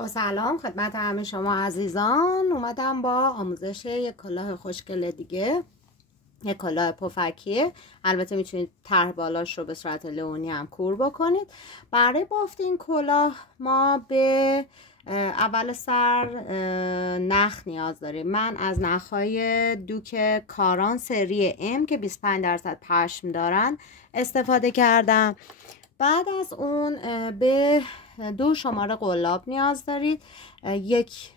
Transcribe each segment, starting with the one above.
با سلام خدمت همه شما عزیزان. اومدم با آموزش یک کلاه خوشگل دیگه، یک کلاه پفکیه. البته میتونید طرح بالاش رو به صورت لئونی هم کور بکنید. برای بافت این کلاه ما به اول سر نخ نیاز داریم. من از نخهای دوک کاران سری ام که 25% پشم دارن استفاده کردم. بعد از اون به 2 شماره قلاب نیاز دارید، یک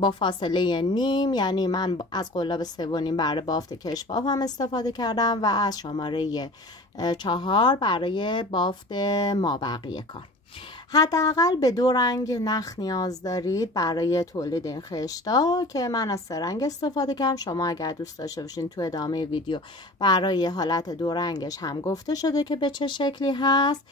با فاصله نیم، یعنی من از قلاب 3.5 برای بافت کشباف هم استفاده کردم و از شماره 4 برای بافت مابقی کار. حداقل به 2 رنگ نخ نیاز دارید برای تولید این خشتا که من از 3 رنگ استفاده کردم. شما اگر دوست داشته باشین تو ادامه ویدیو برای حالت 2 رنگش هم گفته شده که به چه شکلی هست.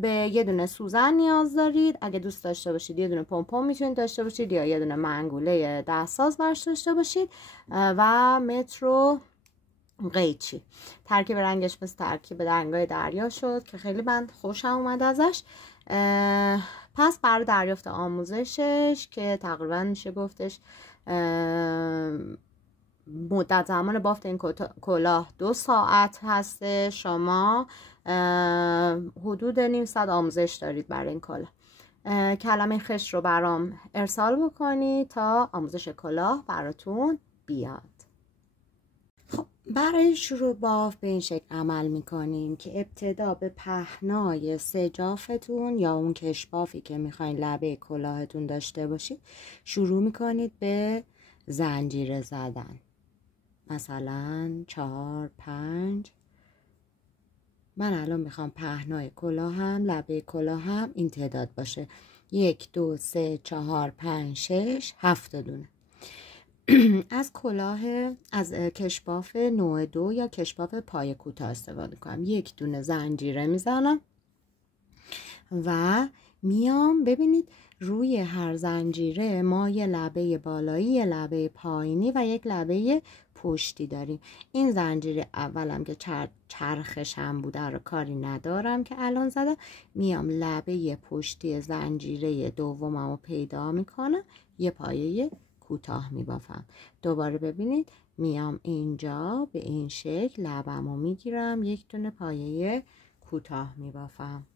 به یه دونه سوزن نیاز دارید. اگه دوست داشته باشید یه دونه پمپم میتونید داشته باشید یا یه دونه منگوله دستساز برش داشته باشید و مترو قیچی. ترکیب رنگش مثل ترکیب رنگای دریا شد که خیلی من خوشم اومد ازش. پس برای دریافت آموزشش که تقریبا میشه گفتش مدت زمان بافت این کلاه 2 ساعت هسته، شما حدود نیم ساعت آموزش دارید برای این کلاه. کلمه خش رو برام ارسال بکنید تا آموزش کلاه براتون بیاد. خب برای شروع بافت به این شکل عمل میکنیم که ابتدا به پهنای سجافتون یا اون کشبافی که میخواین لبه کلاهتون داشته باشید شروع میکنید به زنجیره زدن. مثلا 4 5. من الان میخوام پهنای کلاهم، لبه کلاهم این تعداد باشه: 1 2 3 4 5 6 7 دونه. از کشباف نوع 2 یا کشباف پای کوتاه استفاده کنم. 1 دونه زنجیره میزنم و میام. ببینید روی هر زنجیره ما یه لبه بالایی، یه لبه پایینی و یک لبه پشتی داریم. این زنجیره اولم که چرخش هم بوده رو کاری ندارم که الان زدم. میام لبه پشتی زنجیره دومم رو پیدا میکنم، یه پایه کوتاه میبافم. دوباره ببینید میام اینجا به این شکل لبم رو میگیرم، 1 دونه پایه کوتاه میبافم.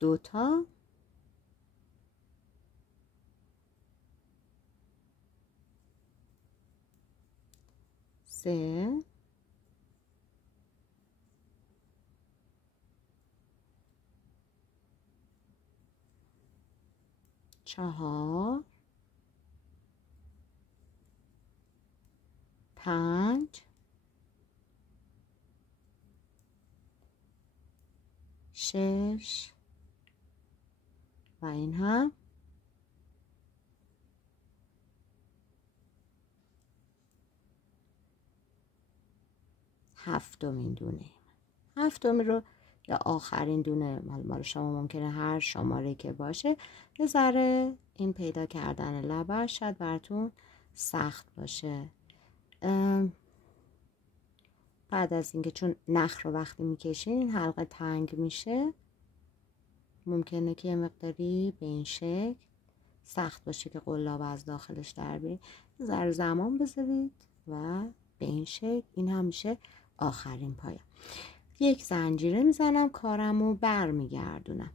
2 تا، 3 4 5 6 و این هم 7مین دونه. 7می رو یا آخرین دونه مال شما ممکنه هر شماره که باشه یه ذره این پیدا کردن لبش شاید براتون سخت باشه. بعد از اینکه چون نخ رو وقتی میکشین این حلقه تنگ میشه ممکنه که یه مقداری به این شکل سخت باشه که قلاب از داخلش در بیارید. ذره زمان بذارید و به این شکل این هم میشه آخرین پایه. 1 زنجیره میزنم، کارمو برمیگردونم.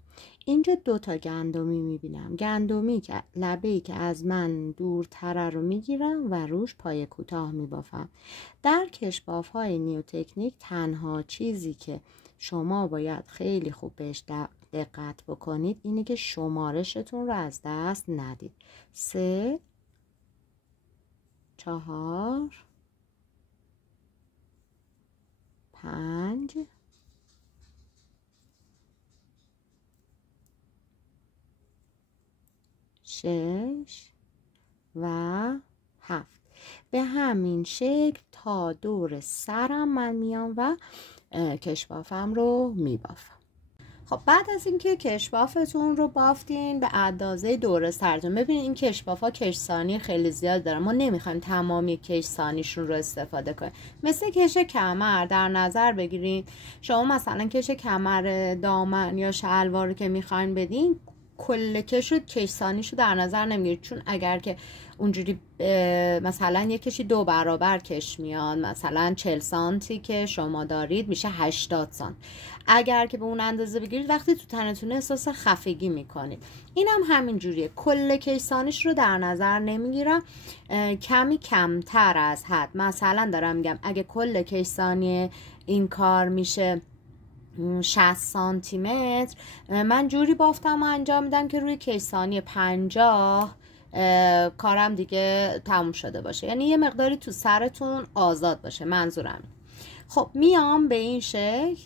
اینجا 2 تا گندمی میبینم. گندمی که لبه‌ای که از من دورتره رو میگیرم و روش پایه کوتاه میبافم. در کشباف های نیو تکنیک تنها چیزی که شما باید خیلی خوب بهش دقت بکنید اینه که شمارشتون رو از دست ندید. 3 4 5 6 و 7. به همین شکل تا دور سرم من میام و کشبافم رو میبافم. خب بعد از اینکه کشبافتون رو بافتین به اندازه دور سرتون، ببینید این کشباف ها کشسانی خیلی زیاد دارن. ما نمیخوایم تمامی کشسانیشون رو استفاده کنیم. مثل کش کمر در نظر بگیرین. شما مثلا کش کمر دامن یا شلوار رو که میخواین بدین کل کش و کش ثانیشو در نظر نمیگیرید، چون اگر که اونجوری مثلا یک کشی 2 برابر کش میاد، مثلا 40 سانتی که شما دارید میشه 80 سانت. اگر که به اون اندازه بگیرید وقتی تو تنتون احساس خفگی میکنید. این هم همین جوریه، کل کش ثانیش رو در نظر نمیگیرم، کمی کمتر از حد. مثلا دارم میگم اگه کل کش ثانیه این کار میشه 60 سانتی متر، من جوری بافتم و انجام میدم که روی کش ثانیه 50 کارم دیگه تموم شده باشه، یعنی یه مقداری تو سرتون آزاد باشه، منظورم. خب میام به این شکل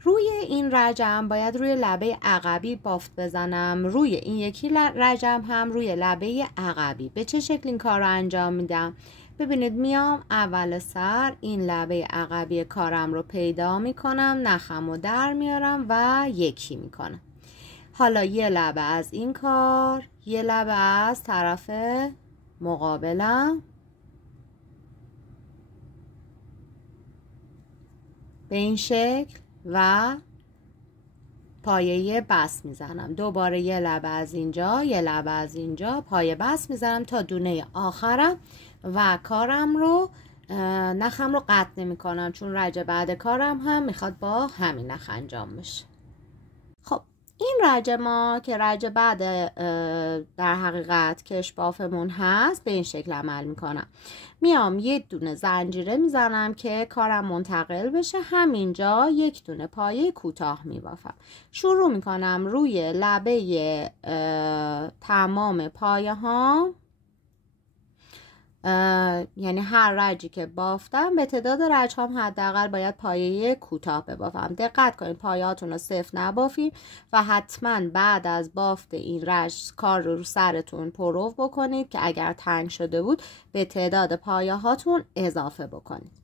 روی این رجم باید روی لبه عقبی بافت بزنم، روی این یکی رجم هم روی لبه عقبی. به چه شکل این کار رو انجام میدم؟ ببینید میام اول سر این لبه عقبی کارم رو پیدا میکنم، نخم رو در میارم و یکی میکنم. حالا یه لبه از این کار، یه لبه از طرف مقابلم، به این شکل و پایه بست میزنم. دوباره یه لبه از اینجا، یه لبه از اینجا، پایه بست میزنم تا دونه آخرم و کارم رو نخم رو قطع نمی کنم، چون رجه بعد کارم هم میخواد با همین نخ انجام بشه. خب این رجه ما که رجه بعد در حقیقت کش بافمون هست، به این شکل عمل میکنم. میام یه دونه زنجیره میزنم که کارم منتقل بشه، همینجا یک دونه پایه کوتاه میبافم. شروع میکنم روی لبه تمام پایه ها، یعنی هر رجی که بافتم به تعداد رج هم حداقل باید پایه کوتاه ببافم. دقت کنید پایه‌هاتون رو صفر نبافید و حتما بعد از بافت این رج کار رو سرتون پرو بکنید که اگر تنگ شده بود به تعداد پایه هاتون اضافه بکنید.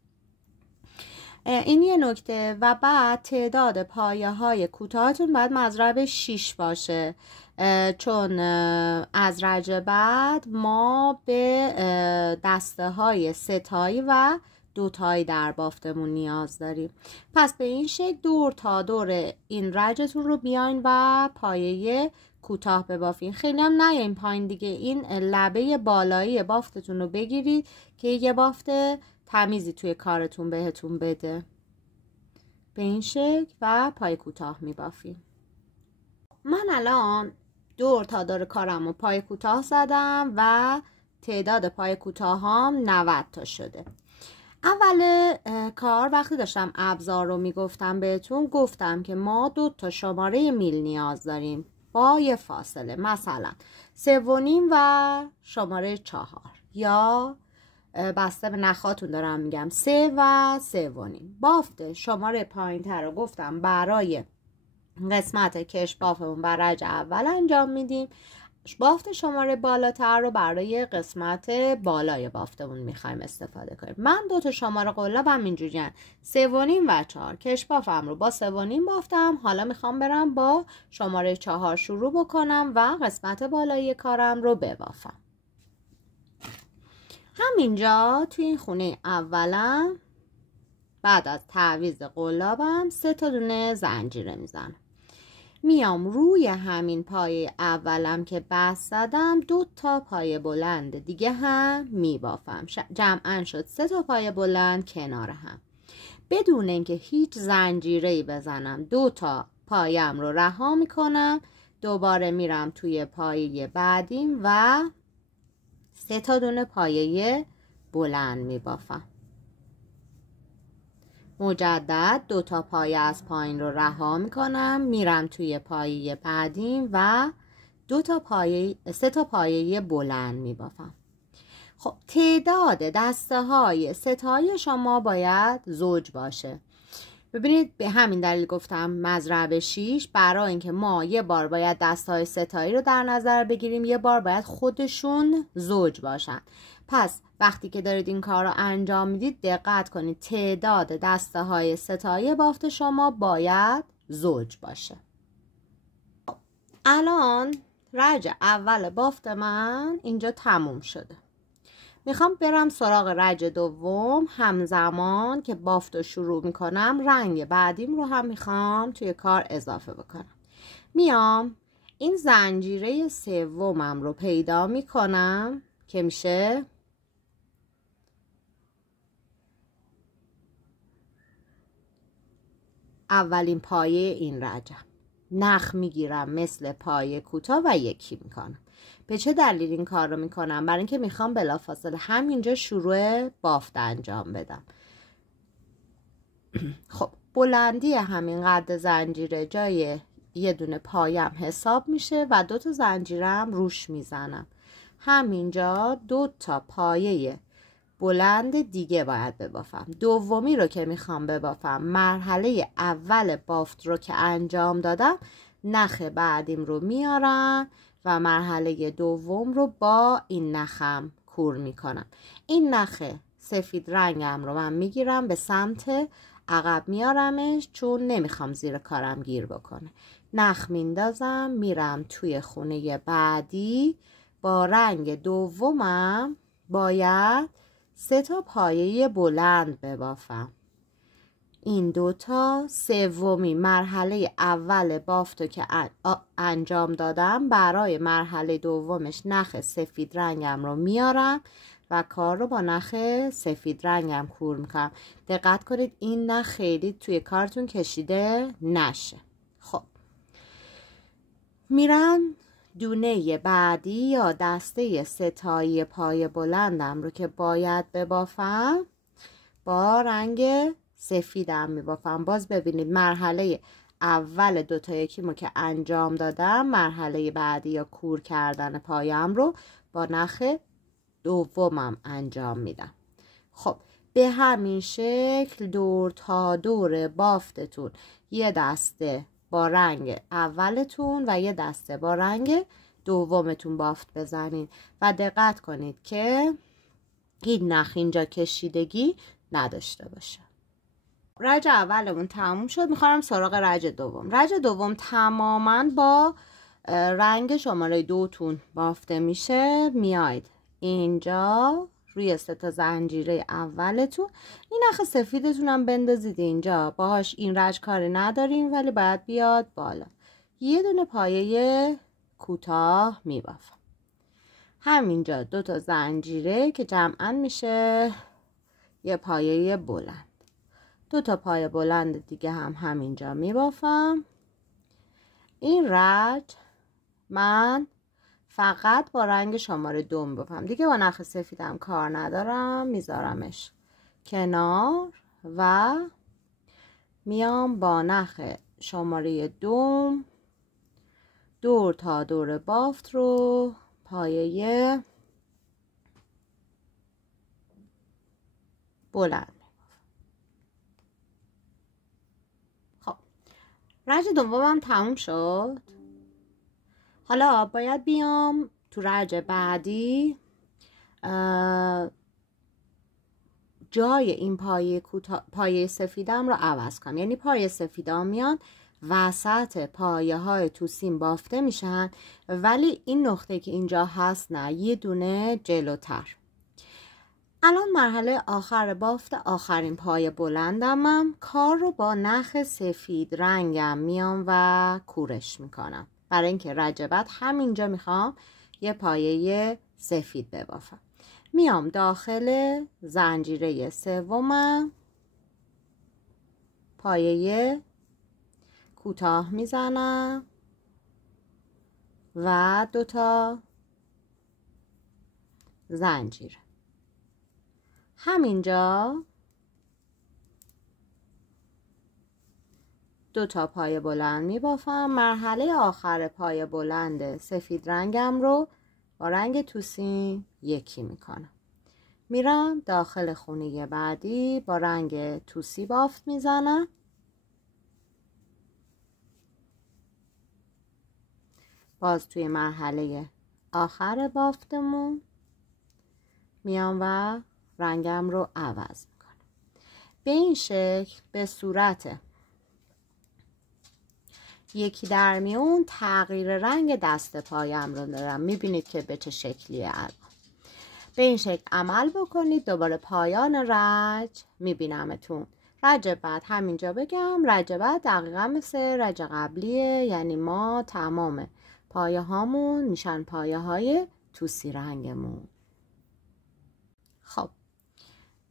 این یه نکته. و بعد تعداد پایه های کوتاهتون باید مضرب 6 باشه، چون از رج بعد ما به دسته های 3 تایی و 2 تایی در بافتمون نیاز داریم. پس به این شکل دور تا دور این رجتون رو بیاین و پایه کوتاه ببافین. خیلی هم نیاین پایین دیگه، این لبه بالایی بافتتون رو بگیرید که یه بافت تمیزی توی کارتون بهتون بده. به این شکل و پای کوتاه میبافیم. من الان دور تا دور کارم رو پای کوتاه زدم و تعداد پای کوتاه هم 90 تا شده. اول کار وقتی داشتم ابزار رو میگفتم بهتون گفتم که ما 2 تا شماره میل نیاز داریم با یه فاصله، مثلا 3.5 و شماره 4، یا بسته به نخاتون دارم میگم 3 و 3.5. بافت شماره پایین تر رو گفتم برای قسمت کش بافمون بر رج اول انجام میدیم، بافت شماره بالاتر رو برای قسمت بالای بافتمون میخوایم استفاده کنیم. من 2 تا شماره قلابم اینجوریه 3.5 و 4. کش بافم رو با 3.5 بافتم، حالا میخوام برم با شماره 4 شروع بکنم و قسمت بالای کارم رو ببافم. همینجا توی این خونه اولم بعد از تعویض قلابم 3 تا دونه زنجیره میزنم. میام روی همین پایه اولم که بست زدم 2 تا پایه بلند دیگه هم میبافم. جمعاً شد 3 تا پایه بلند کنار هم. بدون اینکه هیچ زنجیره‌ای بزنم 2 تا پایم رو رها میکنم، دوباره میرم توی پایه بعدیم و 3 تا دونه پایه بلند میبافم. مجدد 2 تا پایه از پایین رو رها میکنم، میرم توی پایه بعدیم و 3 تا پایه بلند میبافم. خب تعداد دسته های 3 تایی شما باید زوج باشه. ببینید به همین دلیل گفتم مضرب 6، برای اینکه ما یه بار باید دسته های 3 تایی رو در نظر بگیریم، یه بار باید خودشون زوج باشن. پس وقتی که دارید این کار رو انجام میدید دقت کنید تعداد دسته های 3 تایی بافت شما باید زوج باشه. الان رج اول بافت من اینجا تموم شده. میخوام برم سراغ رج دوم. همزمان که بافت رو شروع میکنم رنگ بعدیم رو هم میخوام توی کار اضافه بکنم. میام این زنجیره سومم رو پیدا میکنم که میشه اولین پایه این رجم. نخ میگیرم مثل پایه کوتاه و یکی میکنم. به چه دلیل این کار رو میکنم؟ برای اینکه میخوام بلافاصله همینجا شروع بافت انجام بدم. خب بلندی همین قد زنجیره جای یه دونه پایم حساب میشه و 2 تا زنجیرم روش میزنم. همینجا 2 تا پایه بلند دیگه باید ببافم. دومی رو که میخوام ببافم، مرحله اول بافت رو که انجام دادم، نخ بعدیم رو میارم و مرحله دوم رو با این نخم کور میکنم. این نخ سفید رنگم رو من میگیرم به سمت عقب میارمش، چون نمیخوام زیر کارم گیر بکنه. نخ میندازم میرم توی خونه بعدی. با رنگ دومم باید 3 تا پایه بلند ببافم. این 2 تا. سومی مرحله اول بافتو که انجام دادم، برای مرحله دومش نخ سفید رنگم رو میارم و کار رو با نخ سفید رنگم کور میکنم. دقت کنید این نخ خیلی توی کارتون کشیده نشه. خب میرم دونه بعدی یا دسته ستایی پای بلندم رو که باید ببافم با رنگ سفیدم میبافم. باز ببینید مرحله اول 2 تا یکیمو که انجام دادم، مرحله بعدی یا کور کردن پایم رو با نخ دومم انجام میدم. خب به همین شکل دور تا دور بافتتون یه دسته با رنگ اولتون و یه دسته با رنگ دومتون بافت بزنین و دقت کنید که این نخ اینجا کشیدگی نداشته باشه. رج اولمون تموم شد. میخوام سراغ رج دوم. رج دوم تماما با رنگ شماره 2 تون بافته میشه. میاید اینجا روی 3 تا زنجیره اولتون این نخ سفیدتون هم بندازید اینجا. باهاش این رج کاری نداریم ولی باید بیاد بالا. یه دونه پایه کوتاه میبافم. همینجا 2 تا زنجیره که جمعاً میشه یه پایه بلند. 2 تا پایه بلند دیگه هم همینجا میبافم. این رج من فقط با رنگ شماره 2 میبافم. دیگه با نخ سفیدم کار ندارم. میذارمش کنار و میام با نخ شماره 2 دور تا دور بافت رو پایه بلند. خب رج دومم تموم شد. حالا باید بیام تو رج بعدی جای این پایه سفیدم رو عوض کنم. یعنی پایه سفیدام میان وسط پایه های توسیم بافته میشن، ولی این نقطه که اینجا هست نه، یه دونه جلوتر. الان مرحله آخر بافت آخرین پایه بلندمم. کار رو با نخ سفید رنگم میام و کورش میکنم. برای اینکه رجبت همینجا میخوام یه پایه سفید ببافم. میام داخل زنجیره سومم پایه کوتاه میزنم و 2 تا زنجیره. همینجا 2 تا پایه بلند میبافم. مرحله آخر پایه بلند سفید رنگم رو با رنگ توسی یکی میکنم. میرم داخل خونه بعدی با رنگ توسی بافت میزنم. باز توی مرحله آخر بافتمون میام و رنگم رو عوض میکنم. به این شکل به صورت یکی در میون تغییر رنگ دست پایم رو دارم. میبینید که به چه شکلیه الان. به این شکل عمل بکنید. دوباره پایان رج میبینمتون. رج بعد همینجا بگم، رج بعد دقیقا مثل رج قبلیه، یعنی ما تمام پایه هامون میشن پایه های توسی رنگمون. خب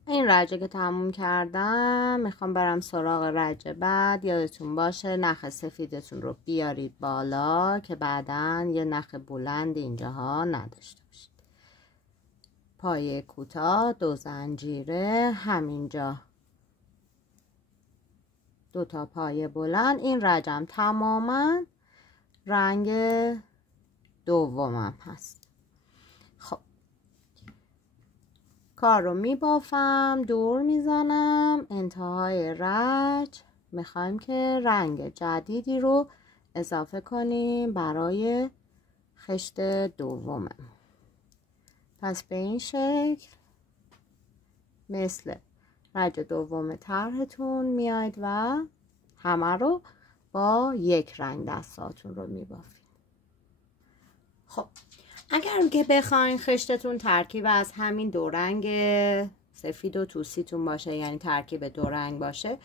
این رجه که تموم کردم میخوام برم سراغ رج بعد. یادتون باشه نخ سفیدتون رو بیارید بالا که بعدن یه نخ بلند اینجاها نداشته باشید. پایه کوتاه 2 زنجیره، همینجا 2 تا پایه بلند. این رجم تماما رنگ دومم هست. خب کار رو میبافم، دور میزنم. انتهای رج میخوایم که رنگ جدیدی رو اضافه کنیم برای خشت دومه. پس به این شکل مثل رج دوم طرحتون میاید و همه رو با یک رنگ دستاتون رو میبافید. خب اگر که بخواین خشتتون ترکیب از همین دو رنگ سفید و توسیتون باشه، یعنی ترکیب دو رنگ باشه،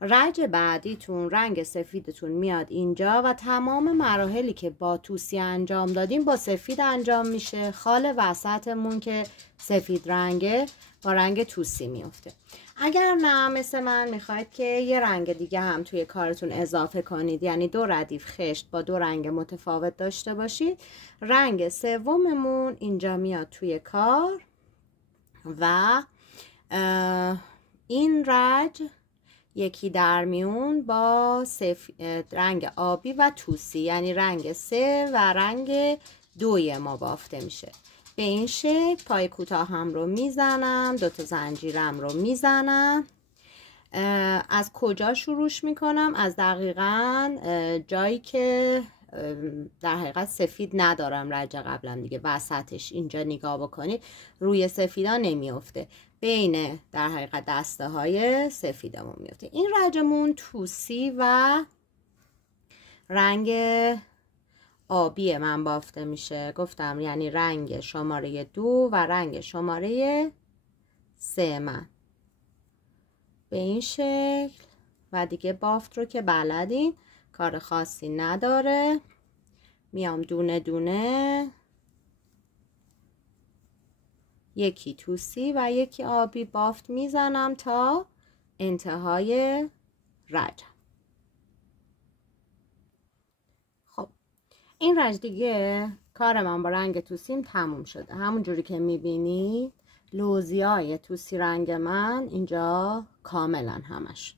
رج بعدیتون رنگ سفیدتون میاد اینجا و تمام مراحلی که با توسی انجام دادیم با سفید انجام میشه. خال وسطمون که سفید رنگه با رنگ توسی میفته. اگر نه مثل من میخواید که یه رنگ دیگه هم توی کارتون اضافه کنید، یعنی 2 ردیف خشت با 2 رنگ متفاوت داشته باشید، رنگ سوممون اینجا میاد توی کار و این رج یکی در میون با رنگ آبی و توسی، یعنی رنگ 3 و رنگ 2 ما بافته میشه. به این شکل پای کوتاه هم رو میزنم، 2 تا زنجیرم رو میزنم. از کجا شروعش میکنم؟ از دقیقاً جایی که در حقیقت سفید ندارم رج قبلم دیگه، وسطش اینجا نگاه بکنید روی سفیدا نمیفته، بین در حقیقت دسته های سفیدمون میفته. این رجمون توسی و رنگ آبی من بافته میشه. گفتم یعنی رنگ شماره 2 و رنگ شماره 3 من به این شکل و دیگه بافت رو که بلدین کار خاصی نداره. میام دونه دونه یکی توسی و یکی آبی بافت میزنم تا انتهای رج. خب این رج دیگه کار من با رنگ توسیم تموم شده. همون جوری که میبینید لوزیای توسی رنگ من اینجا کاملا همش.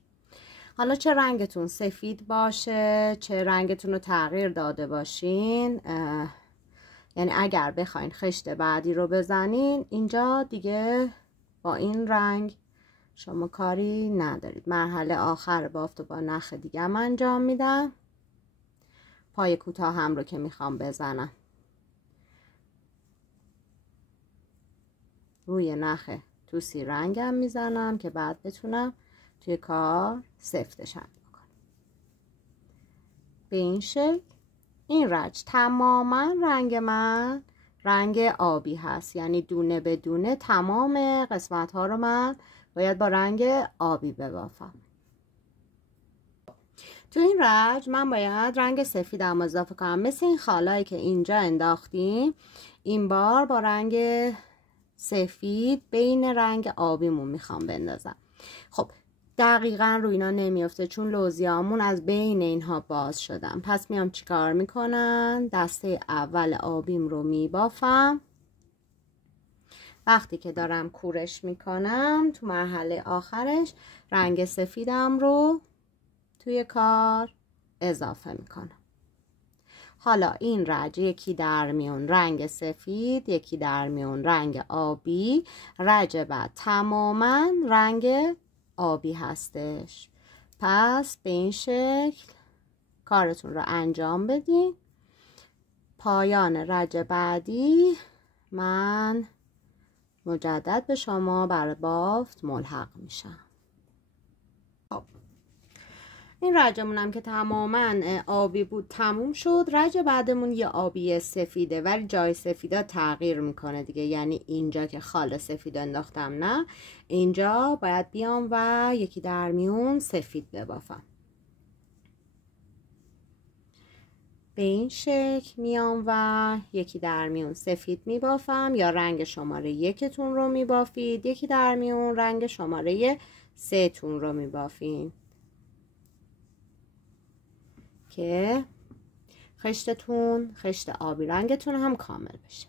حالا چه رنگتون سفید باشه، چه رنگتون رو تغییر داده باشین، یعنی اگر بخواین خشت بعدی رو بزنین اینجا دیگه با این رنگ شما کاری ندارید. مرحله آخر بافت رو با نخ دیگه هم انجام میدم. پای کوتاه هم رو که میخوام بزنم روی نخ توسی رنگم میزنم که بعد بتونم توی کار سفتش هم بکنم. به این شکل این رج تماما رنگ من رنگ آبی هست، یعنی دونه به دونه تمام قسمت ها رو من باید با رنگ آبی ببافم. تو این رج من باید رنگ سفیدم اضافه کنم، مثل این خالایی که اینجا انداختیم این بار با رنگ سفید بین رنگ آبیمون میخوام بندازم. خب دقیقا رو اینا نمیفته چون لوزیامون از بین اینها باز شدن. پس میام چیکار میکنم؟ دسته اول آبیم رو میبافم. وقتی که دارم کورش میکنم تو مرحله آخرش رنگ سفیدم رو توی کار اضافه میکنم. حالا این رج یکی در میون رنگ سفید، یکی در میون رنگ آبی. رج بعد تماما رنگ آبی هستش. پس به این شکل کارتون رو انجام بدین. پایان رج بعدی من مجدد به شما برای بافت ملحق میشم. این رجمون هم که تماما آبی بود تموم شد. رج بعدمون یه آبی سفیده، ولی جای سفیدا تغییر میکنه دیگه، یعنی اینجا که خال سفید انداختم نه، اینجا باید بیام و یکی در میون سفید ببافم. به این شکل میام و یکی در میون سفید میبافم، یا رنگ شماره 1 تون رو میبافید، یکی در میون رنگ شماره 3 تون رو میبافید که خشتتون، خشت آبی رنگتون هم کامل بشه.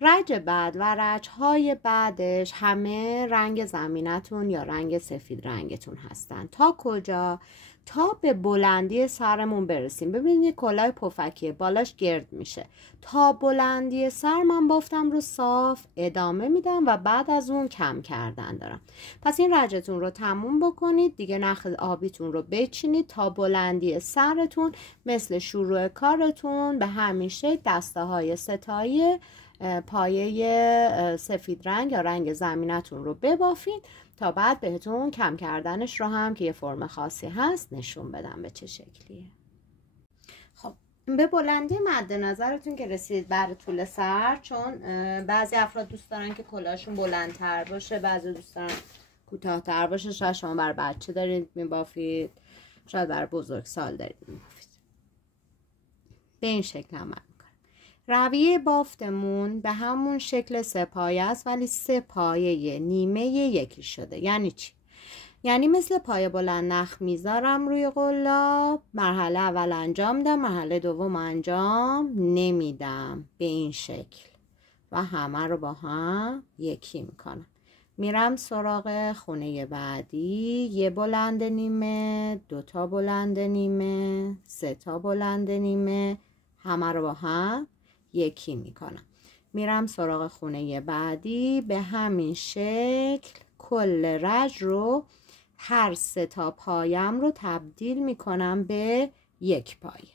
رج بعد و رجهای بعدش همه رنگ زمینتون یا رنگ سفید رنگتون هستن. تا کجا؟ تا به بلندی سرمون برسیم. ببینید یه کلاه پفکیه، بالاش گرد میشه. تا بلندی سر من بافتم رو صاف، ادامه میدم و بعد از اون کم کردن دارم. پس این رجتون رو تموم بکنید دیگه، نخ آبیتون رو بچینید تا بلندی سرتون. مثل شروع کارتون به همین شکل دسته های ستایی پایه سفید رنگ یا رنگ زمینتون رو ببافید تا بعد بهتون کم کردنش رو هم که یه فرم خاصی هست نشون بدم به چه شکلیه. خب به بلندی مد نظرتون که رسید بر طول سر، چون بعضی افراد دوست دارن که کلاهشون بلندتر باشه، بعضی دوست دارن کوتاه‌تر باشه. شاید شما بر بچه دارید میبافید، شاید بر بزرگسال دارید میبافید. به این شکل هم رویه بافتمون به همون شکل 3 پایه است، ولی 3 پایه نیمه یکی شده. یعنی چی؟ یعنی مثل پایه بلند نخ میذارم روی قلاب، مرحله اول انجام میدم، مرحله دوم انجام نمیدم به این شکل و همه رو با هم یکی میکنم. میرم سراغ خونه بعدی، یه بلند نیمه، 2 تا بلند نیمه، 3 تا بلند نیمه، همه رو با هم یکی میکنم. میرم سراغ خونه بعدی، به همین شکل کل رج رو هر 3 تا پایم رو تبدیل میکنم به 1 پایه.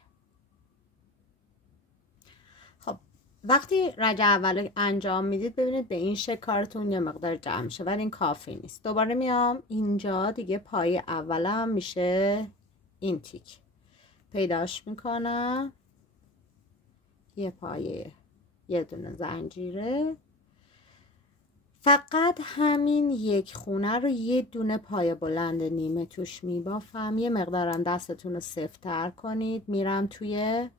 خب وقتی رج اول انجام میدید ببینید به این شکل کارتون یه مقدار جمع میشه، ولی این کافی نیست. دوباره میام اینجا دیگه پایه اولم میشه این تیک، پیداش میکنم، یه پایه، یه دونه زنجیره، فقط همین یک خونه رو یه دونه پایه بلند نیمه توش میبافم. یه مقدارم دستتون رو سفت‌تر کنید. میرم توی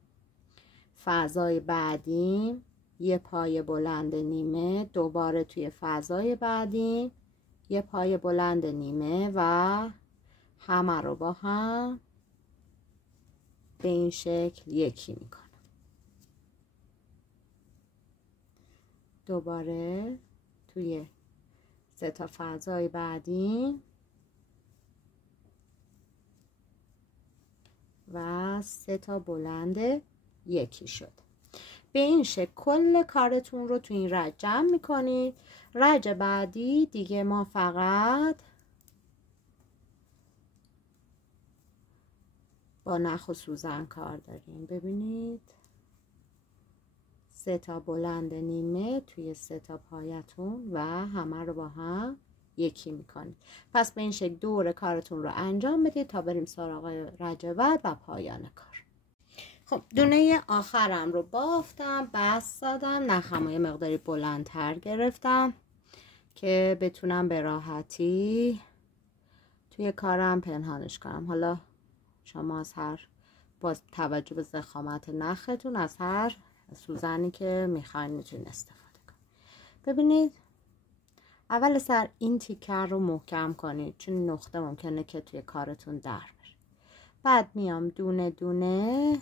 فضای بعدی، یه پایه بلند نیمه، دوباره توی فضای بعدی یه پایه بلند نیمه و همه رو با هم به این شکل یکی میکنم. دوباره توی 3 تا فضای بعدی و 3 تا بلند یکی شد. به این شکل کل کارتون رو توی این رج جمع میکنید. رج بعدی دیگه ما فقط با نخ و سوزن کار داریم. ببینید 3 تا بلند نیمه توی 3 تا پایتون و همه رو با هم یکی میکنید. پس به این شکل دور کارتون رو انجام بدید تا بریم سراغ رج بعد و پایان کار. خب دونه آخرم رو بافتم، بست دادم، نخم یه مقداری بلندتر گرفتم که بتونم به راحتی توی کارم پنهانش کنم. حالا شما از هر، با توجه به ضخامت نختون، از هر سوزنی که میخواین میتونید استفاده کنید. ببینید اول سر این تیکر رو محکم کنید، چون نقطه ممکنه که توی کارتون در بره. بعد میام دونه دونه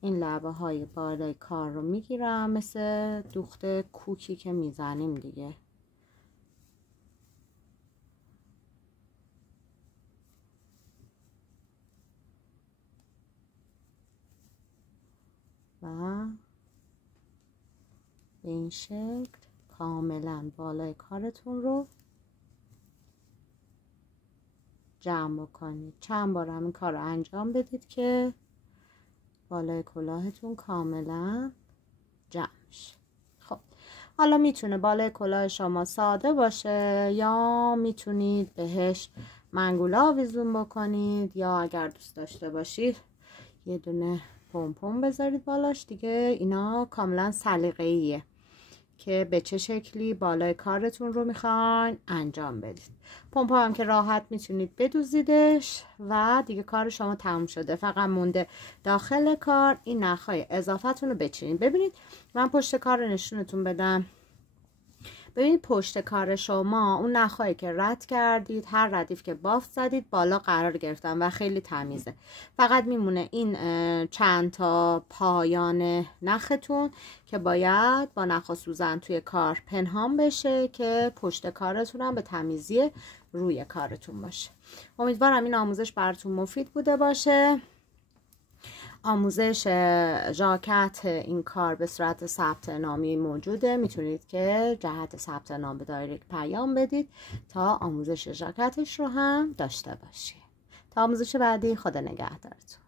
این لبه های بالای کار رو میگیرم، مثل دوخت کوکی که میزنیم دیگه. و به این شکل کاملا بالای کارتون رو جمع کنید. چند بار هم این کار رو انجام بدید که بالای کلاهتون کاملا جمع شه. خب حالا میتونه بالای کلاه شما ساده باشه یا میتونید بهش منگوله آویزون بکنید، یا اگر دوست داشته باشید یه دونه پمپم بذارید بالاش. دیگه اینا کاملا سلیقه‌ایه که به چه شکلی بالای کارتون رو میخواین انجام بدید. پمپ هم که راحت میتونید بدوزیدش و دیگه کار شما تموم شده. فقط مونده داخل کار این نخهای اضافتون رو بچینید. ببینید من پشت کار رو نشونتون بدم. ببینید پشت کار شما اون نخهایی که رد کردید، هر ردیف که بافت زدید بالا قرار گرفتن و خیلی تمیزه. فقط میمونه این چند تا پایان نختون که باید با نخ و سوزن توی کار پنهان بشه که پشت کارتون هم به تمیزی روی کارتون باشه. امیدوارم این آموزش براتون مفید بوده باشه. آموزش ژاکت این کار به صورت ثبت نامی موجوده. میتونید که جهت ثبت نام به دایرکت پیام بدید تا آموزش ژاکتش رو هم داشته باشید. تا آموزش بعدی، خدا نگهدارتون.